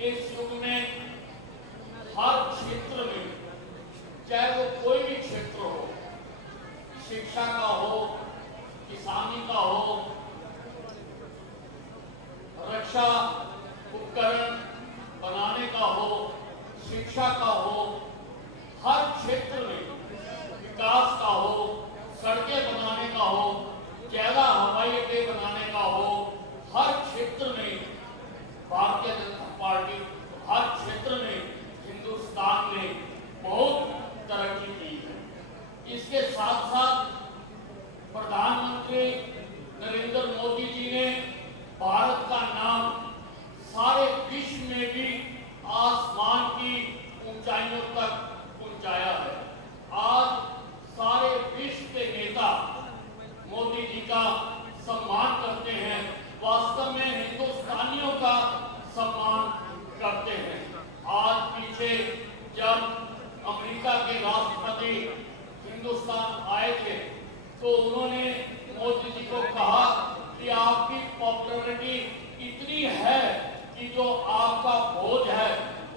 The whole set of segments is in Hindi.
इस युग में हर क्षेत्र में, चाहे वो कोई भी क्षेत्र हो, शिक्षा का हो, किसानी का हो, रक्षा उपकरण बनाने का हो, शिक्षा का हो, हर क्षेत्र में विकास का हो, सड़कें बनाने का हो, ज्यादा हवाई अड्डे बनाने का हो, हर क्षेत्र में भारतीय जनता पार्टी हर क्षेत्र में हिंदुस्तान ने बहुत तरक्की की है। इसके साथ साथ प्रधानमंत्री नरेंद्र मोदी जी ने भारत का नाम सारे विश्व में भी आसमान की ऊंचाइयों तक पहुंचाया है। आज सारे विश्व के नेता मोदी जी का सम्मान करते हैं, वास्तव में हिंदुस्तानियों का सम्मान करते हैं। आज पीछे जब अमेरिका के राष्ट्रपति हिंदुस्तान आए थे तो उन्होंने मोदी जी को कहा कि आपकी पॉपुलैरिटी इतनी है कि जो आपका भोज है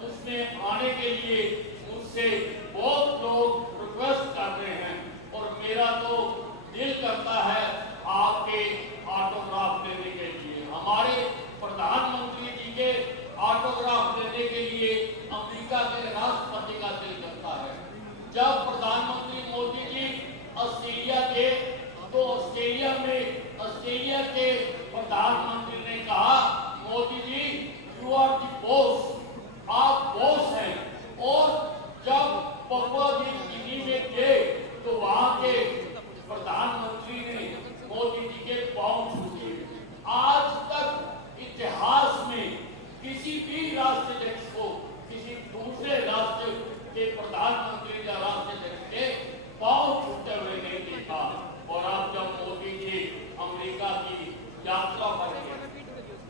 उसमें आने के लिए मुझसे बहुत लोग रिक्वेस्ट कर रहे हैं और मेरा तो दिल करता है आपके ऑटोग्राफ लेने के लिए। हमारे प्रधानमंत्री जी के ऑटोग्राफ लेने के लिए अमेरिका के राष्ट्रपति का दिल करता है। जब प्रधानमंत्री मोदी जी ऑस्ट्रेलिया थे तो ऑस्ट्रेलिया के प्रधानमंत्री ने कहा, Modi ji you are the boss, आप बॉस हैं। और जब पपुआ न्यू में गए तो वहां के प्रधानमंत्री ने मोदी जी के पांव छूए। आज तक इतिहास में किसी भी राष्ट्राध्यक्ष को किसी दूसरे राष्ट्र के प्रधानमंत्री या राष्ट्राध्यक्ष के पांव छूते हुए नहीं देखा। और अब जब मोदी जी अमेरिका की यात्रा पर गए,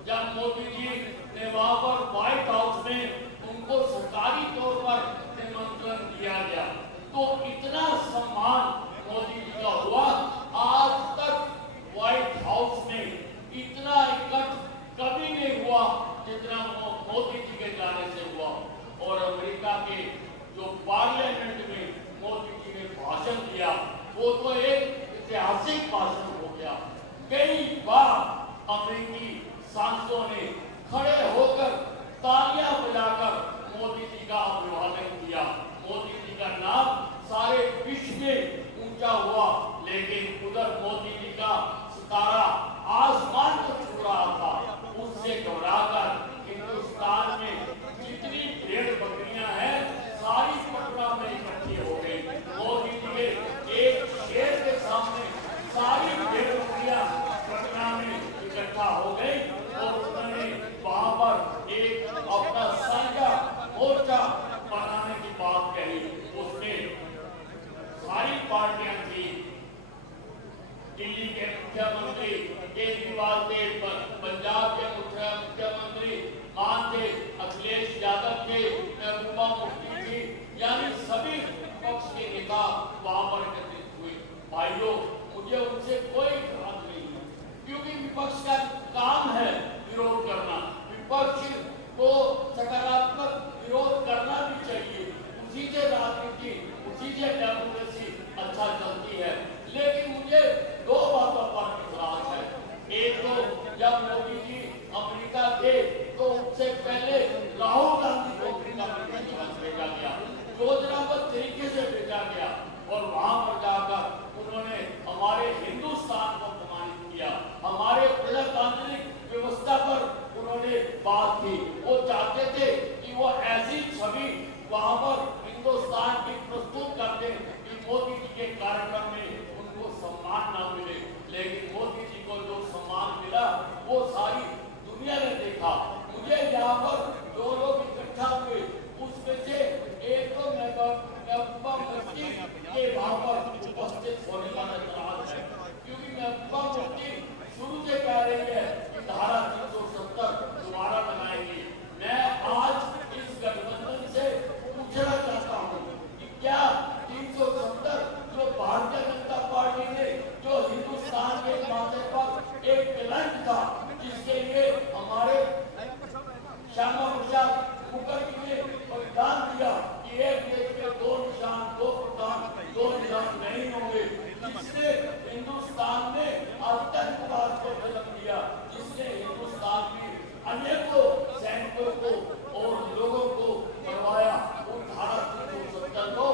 जब मोदी जी ने वहां पर व्हाइट हाउस में उनको सरकारी तौर पर निमंत्रण दिया गया तो इतना सम्मान मोदी जी का हुआ। आज तक व्हाइट हाउस में इतना इकट्ठ कभी नहीं हुआ जितना मोदी जी के जाने से हुआ। और अमेरिका के जो पार्लियामेंट में मोदी जी ने भाषण दिया वो तो एक ऐतिहासिक भाषण हो गया। कई बार अमेरिकी सांसदों ने खड़े होकर तालियां बजाकर मोदी जी का अभिवादन किया। मोदी जी का नाम सारे विश्व में ऊंचा हुआ, लेकिन उधर मोदी जी का सितारा आसमान को छू रहा था। उससे घबराकर हिंदुस्तान में जितनी भेड़ बकरियां हैं सारी पटना में इकट्ठी हो गई। मोदी जी के एक शेर के सामने सारी भेड़ बकरियां पटना में इकट्ठा हो गई और उन्होंने वहां पर एक अपना साझा मोर्चा बनाने की बात कही। उसमें सारी पार्टियां थी, दिल्ली के मुख्यमंत्री केजरीवाल थे, पंजाब के मुख्यमंत्री मान थे, अखिलेश यादव थे, महबूबा मुफ्ती थी, यानी सभी पक्ष के नेता वहां पर एकत्रित हुए। भाइयों, मुझे उनसे कोई इतराज नहीं है, क्योंकि विपक्ष का काम है विरोध करना। विपक्ष को सकारात्मक विरोध करना भी चाहिए, उसी से राजनीति, उसी से डेमोक्रेसी अच्छा चलती है। लेकिन मुझे दो बातों पर इतराज है। एक तो जब मोदी जी अमेरिका थे तो उससे पहले राहुल गांधी को अमेरिका में भेजा गया, योजनाबद्ध तरीके से भेजा गया और वहां पर जाकर उन्होंने हमारे हिंदुस्तान को अपमानित किया, हमारे प्रजातांत्रिक व्यवस्था पर उन्होंने बात की। वो चाहते थे तत्पश्चात मुखर्जी ने बलिदान दिया कि एक देश में दो निशान, दो प्रधान, दो निशान नहीं होंगे, जिसने हिंदुस्तान में आतंकवाद को जन्म दिया, जिसने हिंदुस्तान में अनेकों सैनिकों को और लोगों को मरवाया। उन धारा 370 को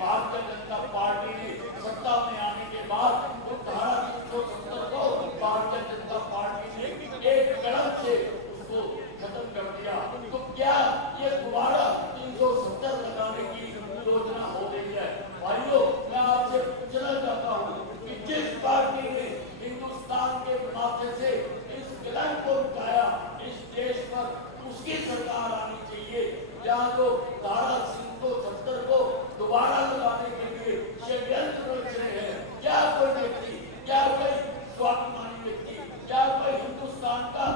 भारतीय जनता पार्टी ने सत्ता में आने के बाद उन धारा 370 को भारतीय जनता पार्टी ने एक कदम से उसको खत्म कर दिया। तो क्या ये दोबारा 370 लगाने की योजना हो गई है? भाइयों, मैं आपसे पूछना चाहता हूँ कि जिस पार्टी ने हिंदुस्तान के माथे से इस कलंक को उठाया इस देश पर, उसकी सरकार आनी चाहिए। जहाँ जो धारा 370 को दोबारा लगाने के लिए षड्यंत्र रच रहे हैं, क्या कोई व्यक्ति, क्या कोई स्वाभिमानी व्यक्ति, क्या कोई हिंदुस्तान का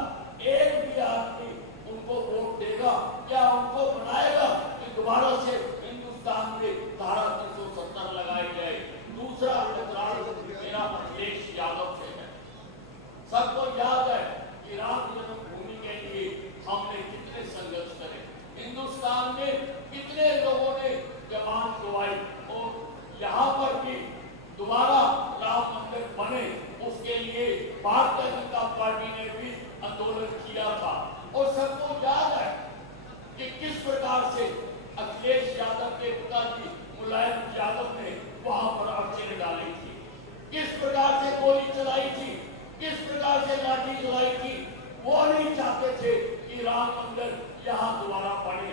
एक भी आदमी उनको वोट देगा? क्या उनको बनाएगा कि दोबारा से हिंदुस्तान में धारा 370 लगाए गए? दूसरा एतराज मेरा अखिलेश यादव से है। सबको याद है कि राम जन्मभूमि के लिए हमने कितने संघर्ष करे, हिंदुस्तान में कितने लोगों ने जान गंवाई, और यहाँ पर भी दोबारा राम मंदिर बने उसके लिए भारतीय जनता पार्टी ने भी आंदोलन किया था। और सबको याद है कि किस प्रकार से अखिलेश यादव के पिताजी मुलायम यादव ने वहां पर अड़चन डाली थी, किस प्रकार से गोली चलाई थी, किस प्रकार से लाठी चलाई थी। वो नहीं चाहते थे कि राम मंदिर यहाँ दोबारा बने।